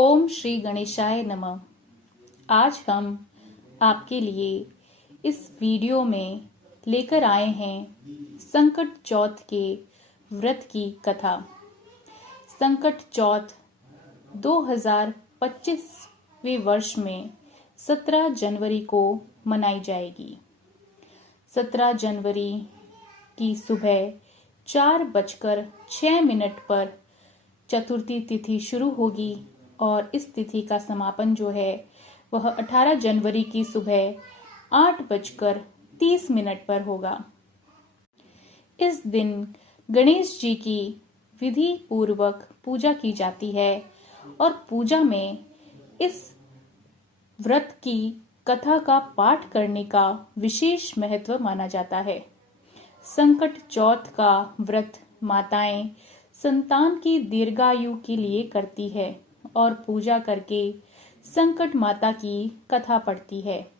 ओम श्री गणेशाय नमः। आज हम आपके लिए इस वीडियो में लेकर आए हैं संकट चौथ के व्रत की कथा। संकट चौथ 2025वें वर्ष में 17 जनवरी को मनाई जाएगी। 17 जनवरी की सुबह 4:06 पर चतुर्थी तिथि शुरू होगी और इस तिथि का समापन जो है वह 18 जनवरी की सुबह 8:30 पर होगा। इस दिन गणेश जी की विधि पूर्वक पूजा की जाती है और पूजा में इस व्रत की कथा का पाठ करने का विशेष महत्व माना जाता है। संकट चौथ का व्रत माताएं संतान की दीर्घायु के लिए करती है और पूजा करके संकट माता की कथा पढ़ती है।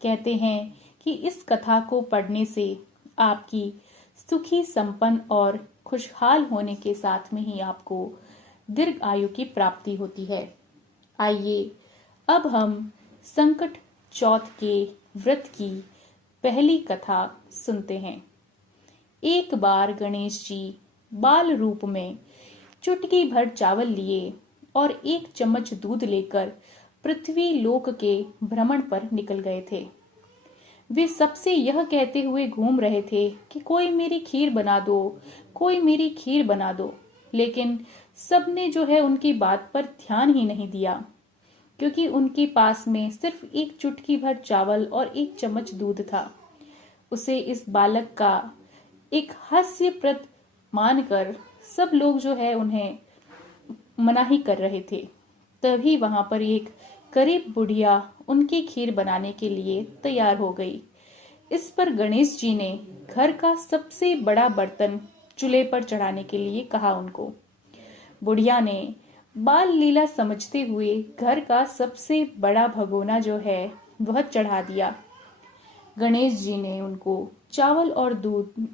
कहते हैं कि इस कथा को पढ़ने से आपकी सुखी संपन्न और खुशहाल होने के साथ में ही आपको दीर्घ आयु की प्राप्ति होती है। आइए अब हम संकट चौथ के व्रत की पहली कथा सुनते हैं। एक बार गणेश जी बाल रूप में चुटकी भर चावल लिए और 1 चम्मच दूध लेकर पृथ्वी लोक के भ्रमण पर निकल गए थे। वे सबसे यह कहते हुए घूम रहे थे कि कोई मेरी खीर बना दो, कोई मेरी खीर बना दो, लेकिन सबने जो है उनकी बात पर ध्यान ही नहीं दिया, क्योंकि उनके पास में सिर्फ 1 चुटकी भर चावल और 1 चम्मच दूध था। उसे इस बालक का एक हास्यप्रद मानकर सब लोग जो है उन्हें मनाही कर रहे थे। तभी वहां पर एक गरीब बुढ़िया उनकी खीर बनाने के लिए तैयार हो गई। इस पर गणेश जी ने घर का सबसे बड़ा बर्तन चूल्हे पर चढ़ाने के लिए कहा उनको। बुढ़िया ने बाल लीला समझते हुए घर का सबसे बड़ा भगोना जो है वह चढ़ा दिया। गणेश जी ने उनको चावल और दूध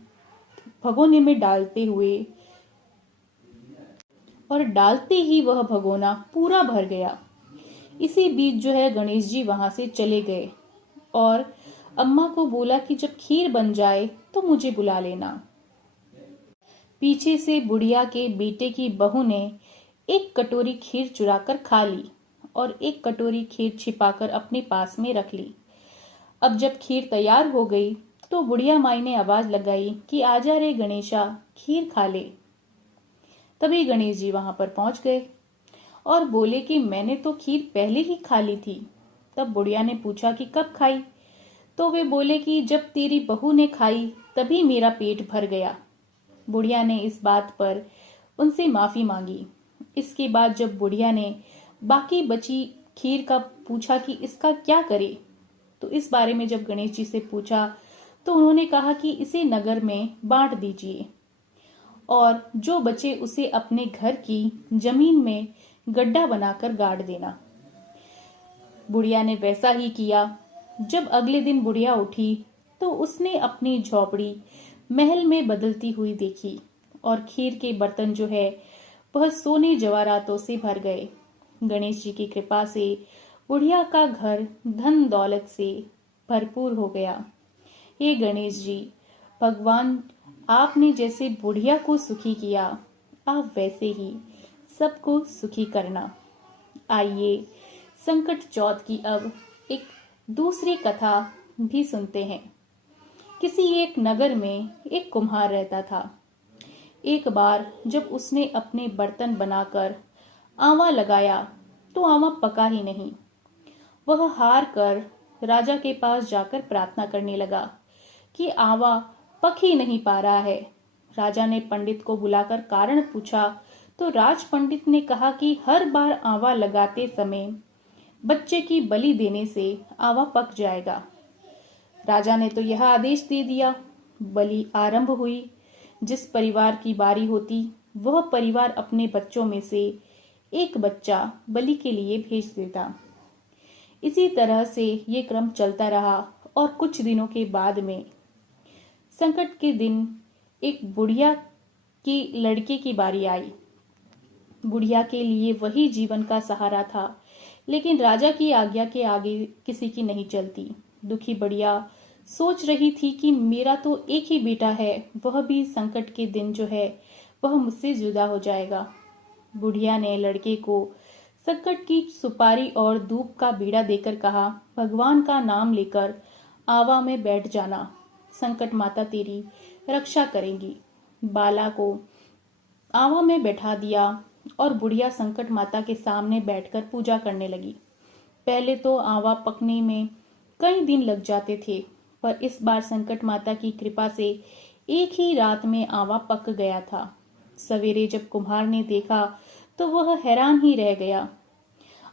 भगोने में डालते ही वह भगोना पूरा भर गया। इसी बीच जो है गणेश जी वहां से चले गए और अम्मा को बोला कि जब खीर बन जाए तो मुझे बुला लेना। पीछे से बुढ़िया के बेटे की बहू ने 1 कटोरी खीर चुराकर खा ली और 1 कटोरी खीर छिपाकर अपने पास में रख ली। अब जब खीर तैयार हो गई तो बुढ़िया माई ने आवाज लगाई कि आजा रे गणेशा, खीर खा ले। तभी गणेश जी वहां पर पहुंच गए और बोले कि मैंने तो खीर पहले ही खा ली थी। तब बुढ़िया ने पूछा कि कब खाई? तो वे बोले कि जब तेरी बहू ने खाई तभी मेरा पेट भर गया। बुढ़िया ने इस बात पर उनसे माफी मांगी। इसके बाद जब बुढ़िया ने बाकी बची खीर का पूछा कि इसका क्या करे, तो इस बारे में जब गणेश जी से पूछा तो उन्होंने कहा कि इसे नगर में बांट दीजिए और जो बचे उसे अपने घर की जमीन में गड्ढा बनाकर गाड़ देना। बुढ़िया ने वैसा ही किया। जब अगले दिन बुढ़िया उठी तो उसने अपनी झोपड़ी महल में बदलती हुई देखी और खीर के बर्तन जो है वह सोने जवाहरातों से भर गए। गणेश जी की कृपा से बुढ़िया का घर धन दौलत से भरपूर हो गया। हे गणेश जी, भगवान आपने जैसे बुढ़िया को सुखी किया, आप वैसे ही सबको सुखी करना। आइए संकट चौथ की अब एक दूसरी कथा भी सुनते हैं। किसी एक नगर में एक कुम्हार रहता था। एक बार जब उसने अपने बर्तन बनाकर आंवा लगाया तो आंवा पका ही नहीं। वह हार कर राजा के पास जाकर प्रार्थना करने लगा कि आंवा पक ही नहीं पा रहा है। राजा ने पंडित को बुलाकर कारण पूछा तो राज पंडित ने कहा कि हर बार आंवा लगाते समय बच्चे की बलि देने से आंवा पक जाएगा। राजा ने तो यह आदेश दे दिया। बलि आरंभ हुई। जिस परिवार की बारी होती वह परिवार अपने बच्चों में से एक बच्चा बलि के लिए भेज देता। इसी तरह से ये क्रम चलता रहा और कुछ दिनों के बाद में संकट के दिन एक बुढ़िया की लड़के की बारी आई। बुढ़िया के लिए वही जीवन का सहारा था, लेकिन राजा की आज्ञा के आगे किसी की नहीं चलती। दुखी बुढ़िया सोच रही थी कि मेरा तो एक ही बेटा है, वह भी संकट के दिन जो है वह मुझसे जुदा हो जाएगा। बुढ़िया ने लड़के को संकट की सुपारी और धूप का बीड़ा देकर कहा, भगवान का नाम लेकर आवा में बैठ जाना, संकट माता तेरी रक्षा करेंगी। बाला को आवा में बैठा दिया और बुढ़िया संकट माता के सामने बैठकर पूजा करने लगी। पहले तो आवा पकने में कई दिन लग जाते थे, पर इस बार संकट माता की कृपा से एक ही रात में आवा पक गया था। सवेरे जब कुम्हार ने देखा तो वह हैरान ही रह गया।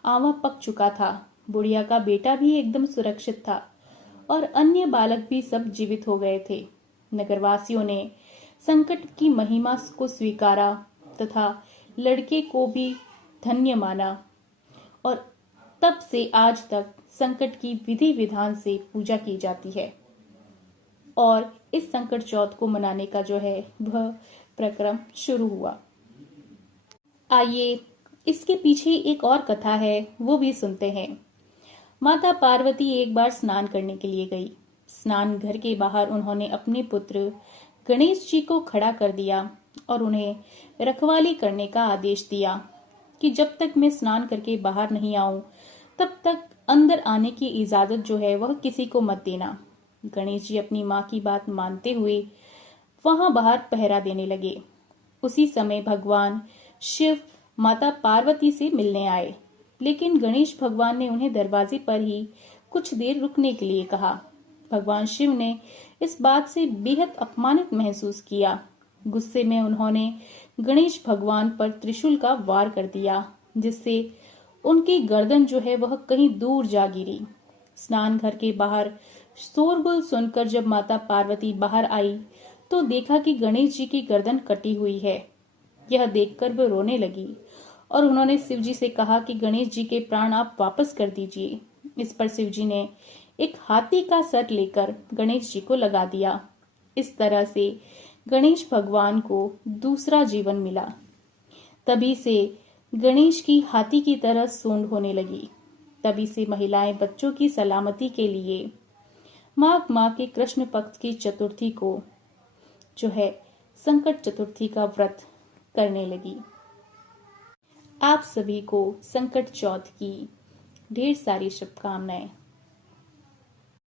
आवा पक चुका था, बुढ़िया का बेटा भी एकदम सुरक्षित था और अन्य बालक भी सब जीवित हो गए थे। नगरवासियों ने संकट की महिमा को स्वीकारा तथा लड़के को भी धन्य माना और तब से आज तक संकट की विधि विधान से पूजा की जाती है। और इस संकट चौथ को मनाने का जो है वह प्रक्रम शुरू हुआ। आइए इसके पीछे एक और कथा है, वो भी सुनते हैं। माता पार्वती एक बार स्नान करने के लिए गई। स्नान घर के बाहर उन्होंने अपने पुत्र गणेश जी को खड़ा कर दिया और उन्हें रखवाली करने का आदेश दिया कि जब तक मैं स्नान करके बाहर नहीं आऊं तब तक अंदर आने की इजाजत जो है वह किसी को मत देना। गणेश जी अपनी माँ की बात मानते हुए वहां बाहर पहरा देने लगे। उसी समय भगवान शिव माता पार्वती से मिलने आए, लेकिन गणेश भगवान ने उन्हें दरवाजे पर ही कुछ देर रुकने के लिए कहा। भगवान शिव ने इस बात से बेहद अपमानित महसूस किया। गुस्से में उन्होंने गणेश भगवान पर त्रिशूल का वार कर दिया, जिससे उनकी गर्दन जो है वह कहीं दूर जा गिरी। स्नान घर के बाहर शोरगुल सुनकर जब माता पार्वती बाहर आई तो देखा कि गणेश जी की गर्दन कटी हुई है। यह देखकर वह रोने लगी और उन्होंने शिव जी से कहा कि गणेश जी के प्राण आप वापस कर दीजिए। इस पर शिव जी ने एक हाथी का सर लेकर गणेश जी को लगा दिया। इस तरह से गणेश भगवान को दूसरा जीवन मिला। तभी से गणेश की हाथी की तरह सूंड होने लगी। तभी से महिलाएं बच्चों की सलामती के लिए माघ माह के कृष्ण पक्ष की चतुर्थी को जो है संकट चतुर्थी का व्रत करने लगी। आप सभी को संकट चौथ की ढेर सारी शुभकामनाएं।